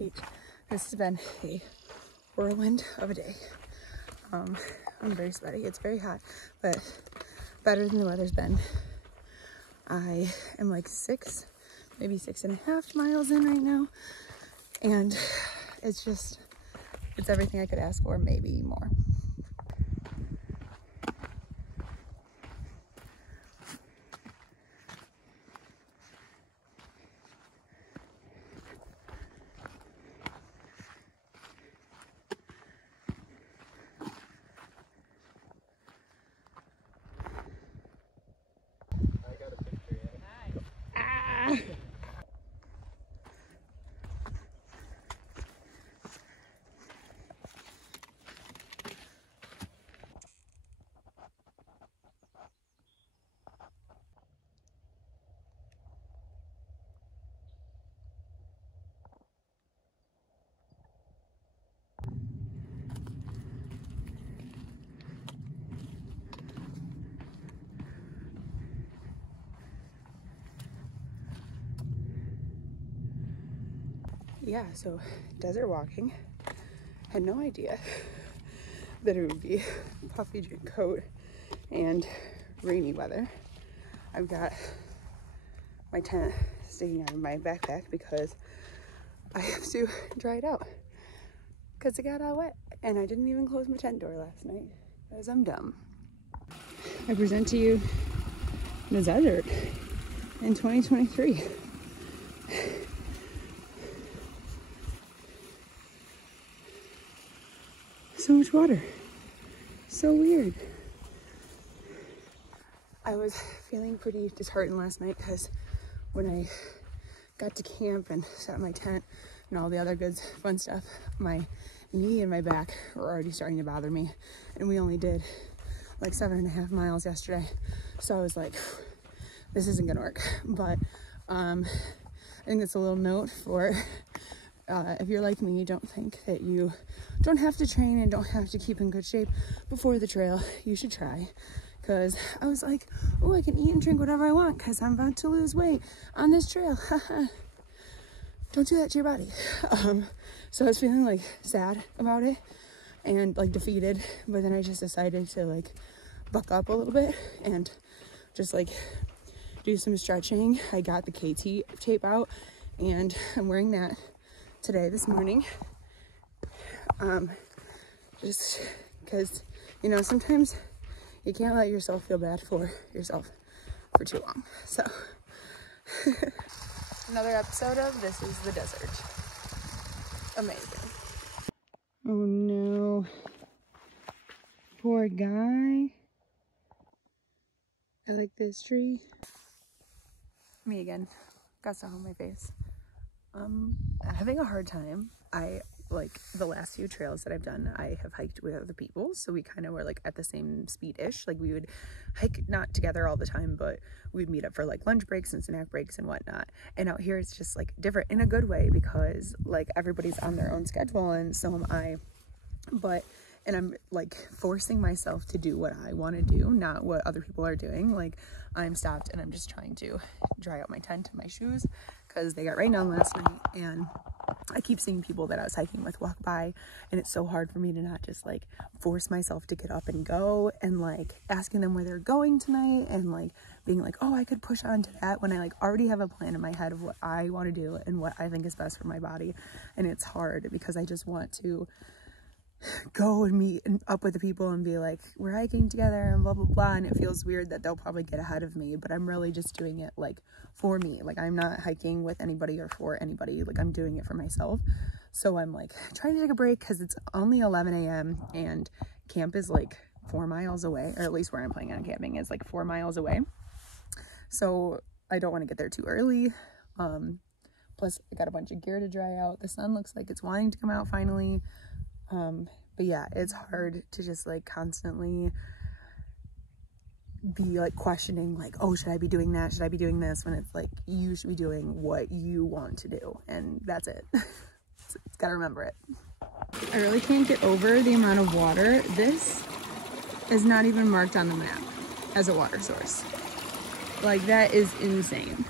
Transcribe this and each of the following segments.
right. This has been a whirlwind of a day. I'm very sweaty. It's very hot, but better than the weather's been. I am like maybe 6.5 miles in right now. And it's everything I could ask for, maybe more. Yeah, so desert walking. Had no idea that it would be puffy coat and rainy weather. I've got my tent sticking out of my backpack because I have to dry it out because it got all wet, and I didn't even close my tent door last night because I'm dumb. I present to you the desert in 2023. So much water. So weird. I was feeling pretty disheartened last night because when I got to camp and set my tent and all the other good fun stuff, my knee and my back were already starting to bother me, and we only did like 7.5 miles yesterday. So I was like, this isn't gonna work. But I think it's a little note for if you're like me, don't think that you don't have to train and don't have to keep in good shape before the trail. You should try, because I was like, oh, I can eat and drink whatever I want because I'm about to lose weight on this trail. Don't do that to your body. So I was feeling like sad about it and like defeated, but then I just decided to like buck up a little bit and just like do some stretching. I got the KT tape out and I'm wearing that this morning, just because, you know, sometimes you can't let yourself feel bad for yourself for too long. So another episode of This is the Desert. Amazing. Oh no, poor guy. I like this tree. Me again, got stuff on my face. Having a hard time. I like the last few trails that I've done, I have hiked with other people, so we kind of were like at the same speed-ish. Like we would hike not together all the time, but we'd meet up for like lunch breaks and snack breaks and whatnot. And out here it's just like different in a good way because like everybody's on their own schedule and so am I. And I'm like forcing myself to do what I want to do, not what other people are doing. Like I'm stopped and I'm just trying to dry out my tent and my shoes because they got rained on last night, and I keep seeing people that I was hiking with walk by, and it's so hard for me to not just like force myself to get up and go, and like asking them where they're going tonight and like being like, oh, I could push on to that when I like already have a plan in my head of what I want to do and what I think is best for my body. And it's hard because I just want to go and meet up with the people and be like, we're hiking together and blah blah blah, and it feels weird that they'll probably get ahead of me, but I'm really just doing it like for me. Like I'm not hiking with anybody or for anybody, like I'm doing it for myself. So I'm like trying to take a break because it's only 11 a.m. and camp is like 4 miles away, or at least where I'm planning on camping is like 4 miles away, so I don't want to get there too early. Plus I got a bunch of gear to dry out. The sun looks like it's wanting to come out finally. But yeah, it's hard to just like constantly be like questioning like, oh, should I be doing that? Should I be doing this? When it's like, you should be doing what you want to do, and that's it. It's gotta remember it. I really can't get over the amount of water. This is not even marked on the map as a water source. Like that is insane.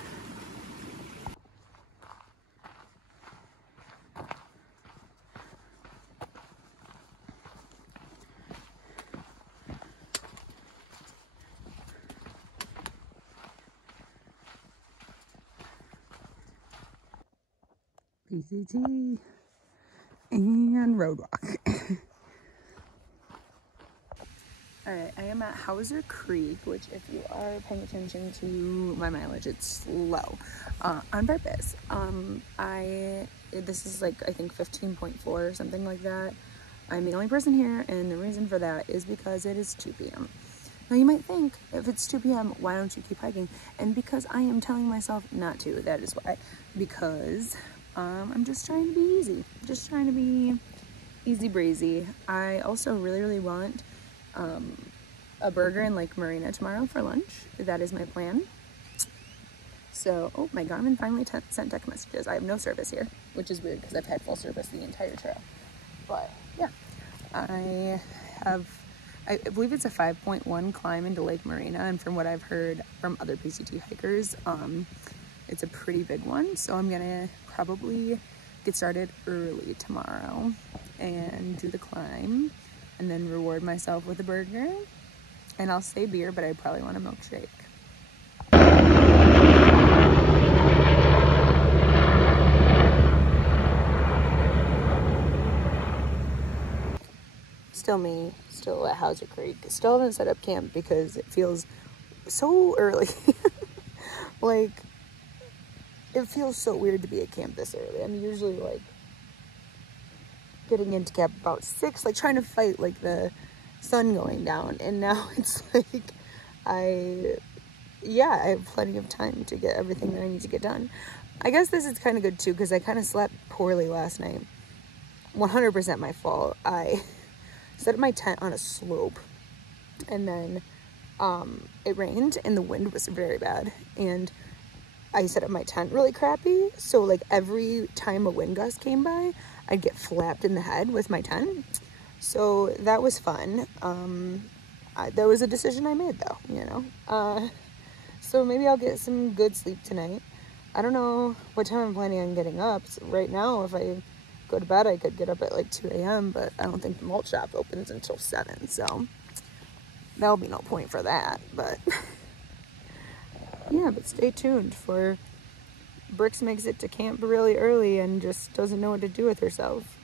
PCT and road walk. Alright, I am at Hauser Creek, which if you are paying attention to my mileage, it's low, on purpose. This is like, I think 15.4 or something like that. I'm the only person here, and the reason for that is because it is 2 p.m. Now you might think, if it's 2 p.m., why don't you keep hiking? And because I am telling myself not to, that is why. Because I'm just trying to be easy. Just trying to be easy breezy. I also really, really want a burger in Lake Marina tomorrow for lunch. That is my plan. So, oh, my Garmin finally sent text messages. I have no service here, which is weird because I've had full service the entire trail. But yeah, I believe it's a 5.1 climb into Lake Marina, and from what I've heard from other PCT hikers, it's a pretty big one. So I'm gonna probably get started early tomorrow and do the climb, and then reward myself with a burger. And I'll say beer, but I probably want a milkshake. Still me, still at Hauser Creek. Still haven't set up camp because it feels so early. Like, it feels so weird to be at camp this early. I'm usually like getting into camp about 6, like trying to fight like the sun going down, and now it's like I have plenty of time to get everything that I need to get done. I guess this is kind of good too because I kind of slept poorly last night. 100% my fault. I set up my tent on a slope, and then it rained and the wind was very bad, and I set up my tent really crappy, so like every time a wind gust came by, I'd get flapped in the head with my tent. So that was fun. That was a decision I made though, you know. So maybe I'll get some good sleep tonight. I don't know what time I'm planning on getting up. So right now, if I go to bed, I could get up at like 2 a.m., but I don't think the malt shop opens until 7, so there'll be no point for that. But yeah, but stay tuned for Brix makes it to camp really early and just doesn't know what to do with herself.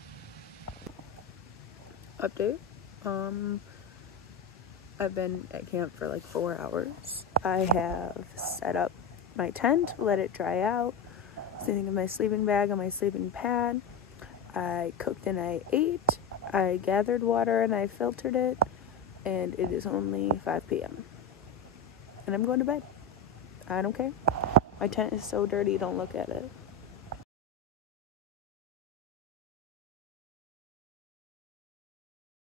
Update. I've been at camp for like 4 hours. I have set up my tent, let it dry out, sitting in my sleeping bag on my sleeping pad. I cooked and I ate. I gathered water and I filtered it, and it is only 5 p.m. and I'm going to bed. I don't care. My tent is so dirty, don't look at it.